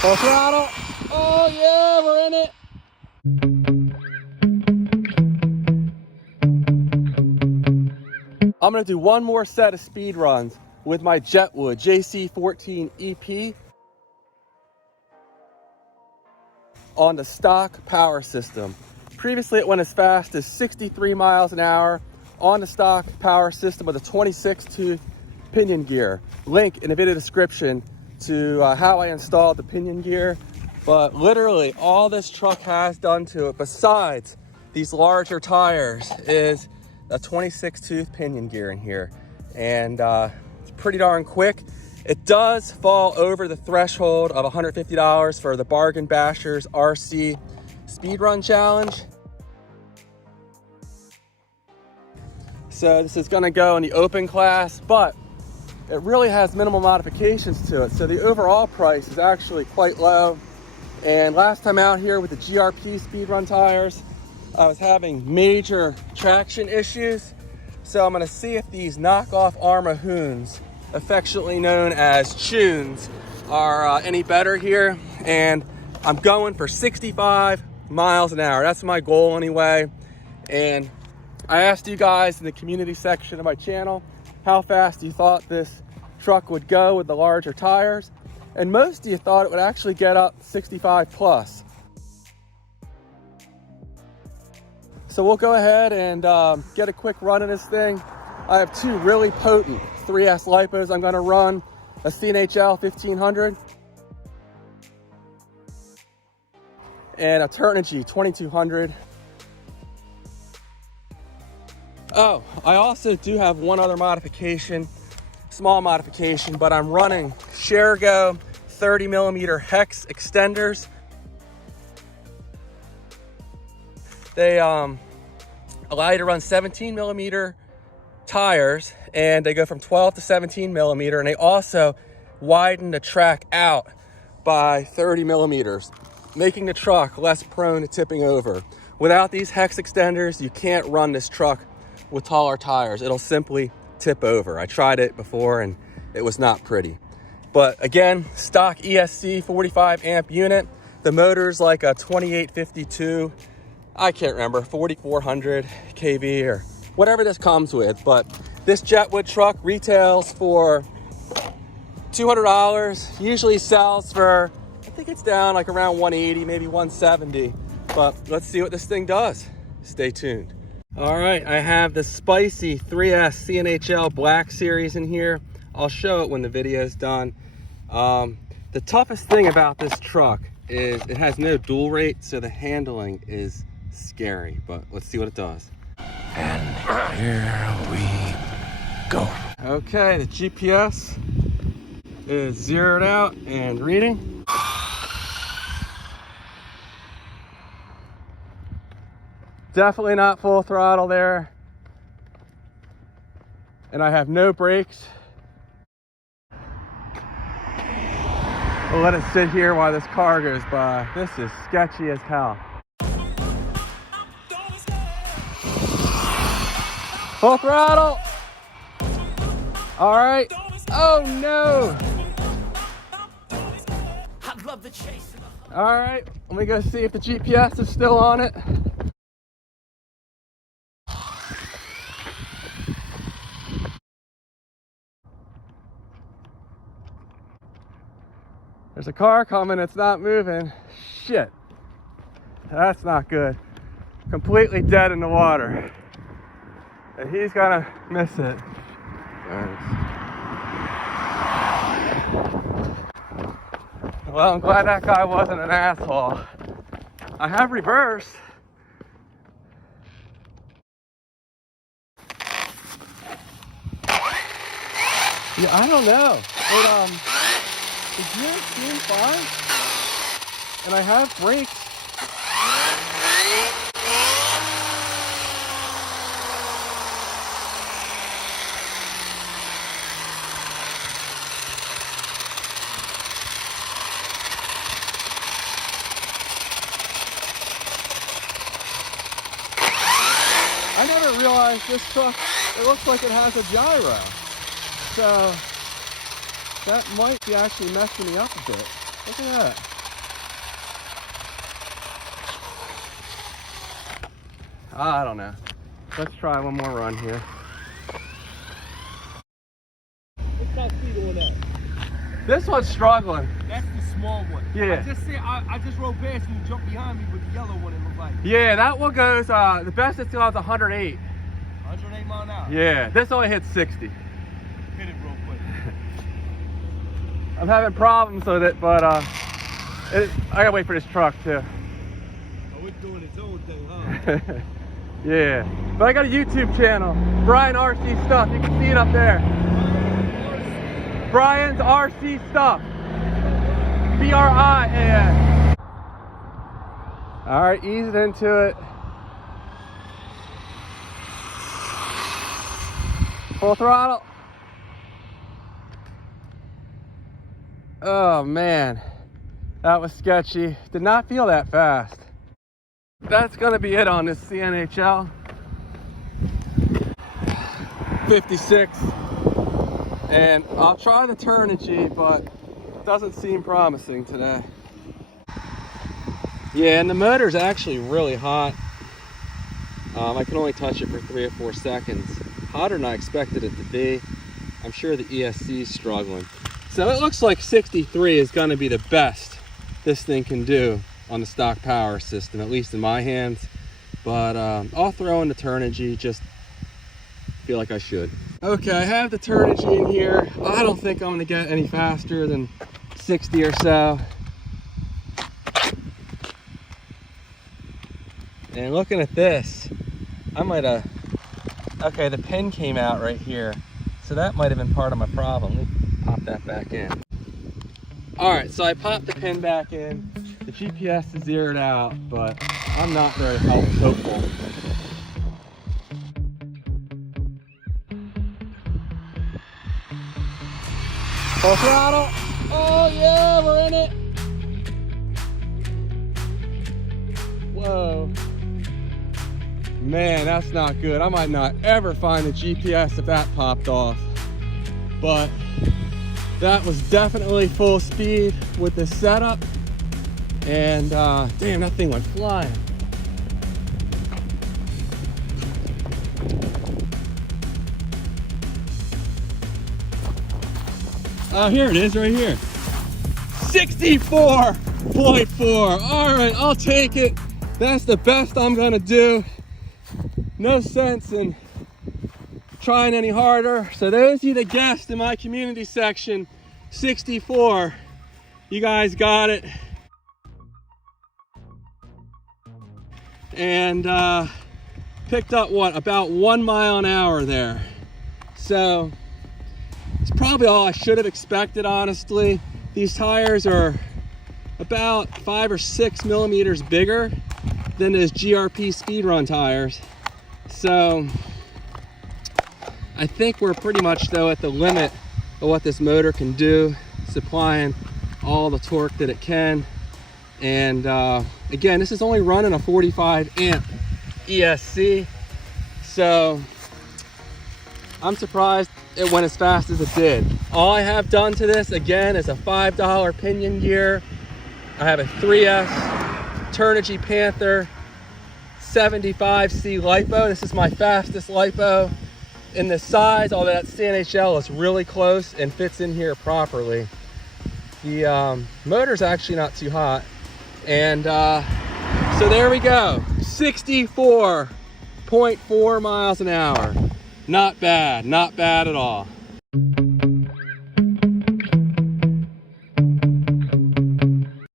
Full throttle. Oh yeah, we're in it. I'm gonna do one more set of speed runs with my Jetwood JC14EP on the stock power system. Previously it went as fast as 63 miles an hour on the stock power system with a 26-tooth pinion gear. Link in the video description to how I installed the pinion gear. But literally all this truck has done to it, besides these larger tires, is a 26-tooth pinion gear in here. And it's pretty darn quick. It does fall over the threshold of $150 for the Bargain Bashers RC Speed Run Challenge. So this is gonna go in the open class, but it really has minimal modifications to it. So the overall price is actually quite low. And last time out here with the GRP speed run tires, I was having major traction issues. So I'm gonna see if these knockoff Arma Hoons, affectionately known as Tunes, are any better here. And I'm going for 65 miles an hour. That's my goal anyway. And I asked you guys in the community section of my channel how fast you thought this truck would go with the larger tires. And most of you thought it would actually get up 65 plus. So we'll go ahead and get a quick run of this thing. I have two really potent 3S LiPos. I'm gonna run a CNHL 1500 and a Turnigy 2200. Oh, I also do have one other modification, small modification, but I'm running Shergo 30mm hex extenders. They allow you to run 17mm tires, and they go from 12 to 17mm, and they also widen the track out by 30mm, making the truck less prone to tipping over. Without these hex extenders, you can't run this truck with taller tires. It'll simply tip over. I tried it before and it was not pretty. But again, stock ESC 45 amp unit. The motor's like a 2852, I can't remember, 4400 kV or whatever this comes with. But this Jetwood truck retails for $200, usually sells for, I think it's down like around 180, maybe 170. But let's see what this thing does. Stay tuned. All right, I have the spicy 3S CNHL Black Series in here. I'll show it when the video is done. The toughest thing about this truck is it has no dual rate, so the handling is scary, but let's see what it does. And here we go. Okay, the GPS is zeroed out and reading. Definitely not full throttle there. And I have no brakes. We'll let it sit here while this car goes by. This is sketchy as hell. Full throttle. All right. Oh no. All right, let me go see if the GPS is still on it. There's a car coming, it's not moving. Shit, that's not good. Completely dead in the water. And he's gonna miss it. Well, I'm glad that guy wasn't an asshole. I have reverse. Yeah, I don't know. The gears seem fine, and I have brakes. I never realized this truck, it looks like it has a gyro. So that might be actually messing me up a bit. Look at that. I don't know. Let's try one more run here. What's top speed on that? This one's struggling. That's the small one. Yeah. I just rode past and you jumped behind me with the yellow one, it looked like. Yeah, that one goes, the best it's gone is 108. 108 mile an hour. Yeah, this only hits 60. Hit it real quick. I'm having problems with it, but I gotta wait for this truck too. Oh, it's doing its own thing, huh? Yeah, but I got a YouTube channel, Brian RC Stuff. You can see it up there. Brian's RC Stuff. B-R-I-A-N. All right, ease it into it. Full throttle. Oh man, that was sketchy. Did not feel that fast. That's gonna be it on this CNHL 56. And I'll try the Turnigy, but it doesn't seem promising today. Yeah, and the motor's actually really hot. I can only touch it for 3 or 4 seconds. Hotter than I expected it to be. I'm sure the ESC is struggling. So it looks like 63 is gonna be the best this thing can do on the stock power system, at least in my hands. But I'll throw in the Turnigy, just feel like I should. Okay, I have the Turnigy in here. I don't think I'm gonna get any faster than 60 or so. And looking at this, I might have, okay, the pin came out right here. So that might have been part of my problem. Let me pop that back in. All right, so I popped the pin back in. The GPS is zeroed out, but I'm not very hopeful. Full throttle. Oh yeah, we're in it. Whoa. Man, that's not good. I might not ever find the GPS if that popped off. But that was definitely full speed with this setup. And damn, that thing went flying. Oh, here it is right here. 64.4. All right, I'll take it. That's the best I'm gonna do. No sense in trying any harder. So those of you that guessed in my community section, 64, you guys got it. And picked up what, about 1 mile an hour there. So it's probably all I should have expected, honestly. These tires are about 5 or 6 millimeters bigger than those GRP speedrun tires. So I think we're pretty much though at the limit of what this motor can do, supplying all the torque that it can. And again, this is only running a 45 amp ESC. So I'm surprised it went as fast as it did. All I have done to this, again, is a $5 pinion gear. I have a 3S Turnigy Panther 75C LiPo. This is my fastest LiPo in this size, although that CNHL is really close and fits in here properly. The motor's actually not too hot. And so there we go, 64.4 miles an hour. Not bad at all.